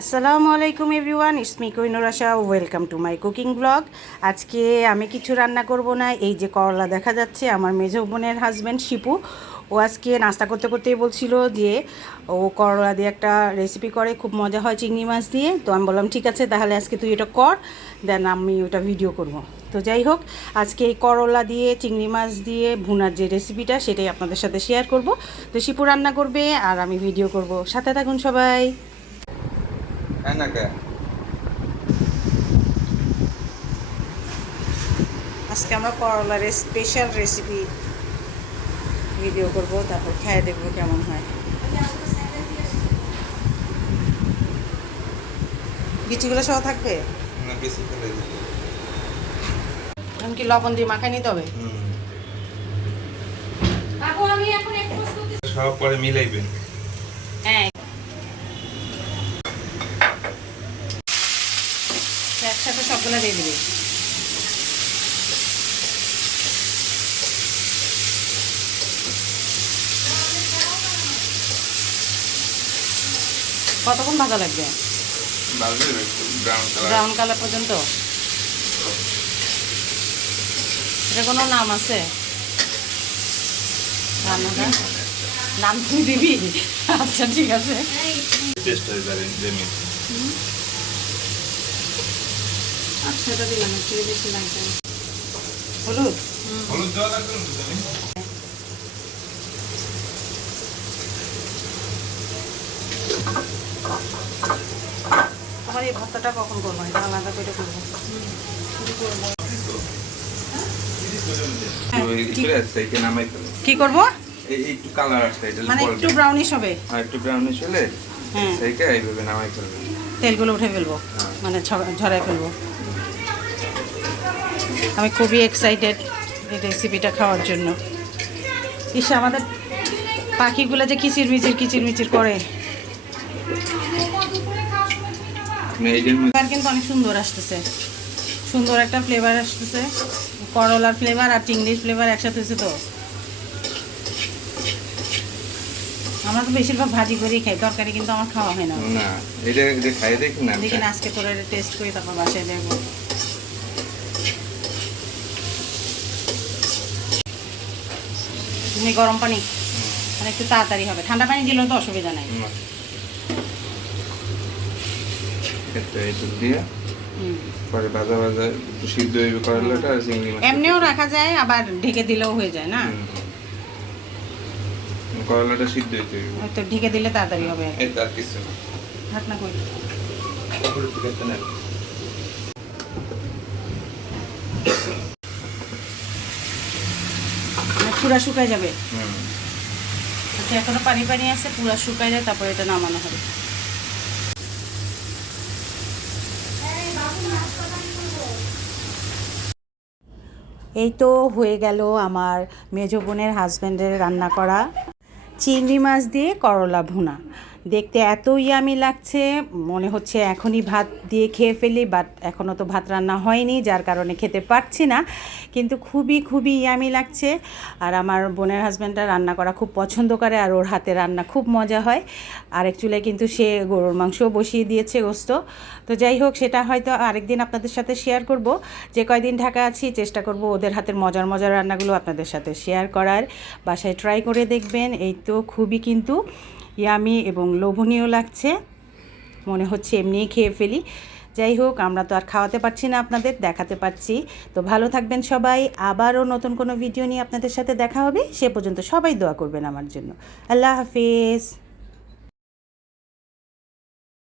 আসসালামু আলাইকুম everyone, it's me Koinur Asha welcome to my cooking blog. আজকে আমি কিছু রান্না করব না, এই যে করলা দেখা যাচ্ছে, আমার মেজো বোনের হাজব্যান্ড শিপু, ও আজকে নাস্তা করতে করতেই বলছিল যে ও করলা দিয়ে একটা রেসিপি করে, খুব মজা হয় চিংড়ি মাছ দিয়ে। তো আমি বললাম, ঠিক আছে, তাহলে আজকে তুই এটা কর দেন আমি ওটা ভিডিও করব। তো যাই হোক, আজকে এই করলা দিয়ে, চিংড়ি মাছ দিয়ে, ভুনার যে রেসিপিটা সেটাই আপনাদের সাথে শেয়ার করব। তো শিপু রান্না করবে, আর আমি ভিডিও করব। সাথে থাকুন সবাই। Enak আজকে আমরা করলার স্পেশাল রেসিপি ভিডিও করব তারপর খেয়ে দেখব কেমন হয়। বিচিগুলো সহ থাকবে? না বেশি ফেলে দিই এখন কি লবণ দিয়ে মাখাই নিতে হবে? সব পরে মিলাইবেন হ্যাঁ একসাথে সবগুলো দিয়ে দিবি। কতক্ষণ ভাজা লাগবে? ব্রাউন কালার পর্যন্ত? এটা কোনো নাম আছে? রান্নাটা নাম তুমি দিবি? আচ্ছা ঠিক আছে। হয়ে আচ্ছা দিলাম একটু বেশি লাগবে। হলুদ? হলুদ দেওয়া লাগবে আমার এই ভর্তাটা কখন করব? এটা আলাদা করে করব। হ্যাঁ, কি- ফেলো কি করব? একটু কালার আসছে এটা মানে একটু ব্রাউনিশ হবে? আর একটু ব্রাউনিশ হলে হ্যাঁ। এইভাবে নামাই ফেলবে। তেলগুলো উঠে ফেলব? হ্যাঁ। মানে ঝ- ঝরায় ফেলব? আমি খুবই এক্সাইটেড এই রেসিপিটা খাওয়ার জন্য। ইস আমাদের পাখিগুলো যে কিচির মিচির কিচির মিচির করে। ফ্লেভার কিন্তু অনেক সুন্দর আসতেছে। সুন্দর একটা ফ্লেভার আসতেছে। করলার ফ্লেভার আর চিংড়ির ফ্লেভার একসাথে হয়েছে তো। আমরা তো বেশিরভাগ ভাজি করেই খাই তরকারি কিন্তু আমার খাওয়া হয় না। না এটা এটা খাই দেখি না। দেখি আজকে তোরা টেস্ট করি তারপর বাসায় দেখব তুমি গরম পানি মানে একটু তাড়াতাড়ি হবে। ঠান্ডা পানি দিলেও তো অসুবিধা নাই। পরে ভাজা ভাজা একটু সিদ্ধ হইবে করলাটা আর চিংড়ি মাছ। এমনিও রাখা যায় আবার ঢেকে দিলেও হয়ে যায় না? করলাটা সিদ্ধ হইতে হইবে। তো ঢেকে দিলে তাড়াতাড়ি হবে এই তার কিছু না। কই তারপরে একটু খেতে নেবে। মানে পুরা শুকায় যাবে। আচ্ছা এখনও পানি পানি আছে পুরা শুকায় যায় তারপরে এটা নামানো হবে। এই তো হয়ে গেল আমার মেজো বোনের হাজব্যান্ডের রান্না করা। চিংড়ি মাছ দিয়ে করলা ভুনা। দেখতে এত ইয়ামি লাগছে, মনে হচ্ছে এখনই ভাত দিয়ে খেয়ে ফেলি বাট এখনও তো ভাত রান্না হয়নি, যার কারণে খেতে পারছি না। কিন্তু খুবই খুবই ইয়ামি লাগছে, আর আমার বোনের হাজব্যান্ডটা রান্না করা খুব পছন্দ করে, আর ওর হাতে রান্না খুব মজা হয়। আরেক চুলায় কিন্তু সে গরুর মাংসও বসিয়ে দিয়েছে গোস্ত। তো যাই হোক, সেটা হয়তো আরেকদিন আপনাদের সাথে শেয়ার করব। যে কয়দিন ঢাকা আছি, চেষ্টা করব ওদের হাতের মজার মজার রান্নাগুলো আপনাদের সাথে শেয়ার করার। বাসায় ট্রাই করে দেখবেন, এই তো খুবই কিন্তু ইয়ামি এবং লোভনীয় লাগছে। মনে হচ্ছে এমনিই খেয়ে ফেলি। যাই হোক, আমরা তো আর খাওয়াতে পারছি না আপনাদের, দেখাতে পারছি। তো ভালো থাকবেন সবাই। আবারও নতুন কোনো ভিডিও নিয়ে আপনাদের সাথে দেখা হবে। সে পর্যন্ত সবাই দোয়া করবেন আমার জন্য। আল্লাহ হাফিজ।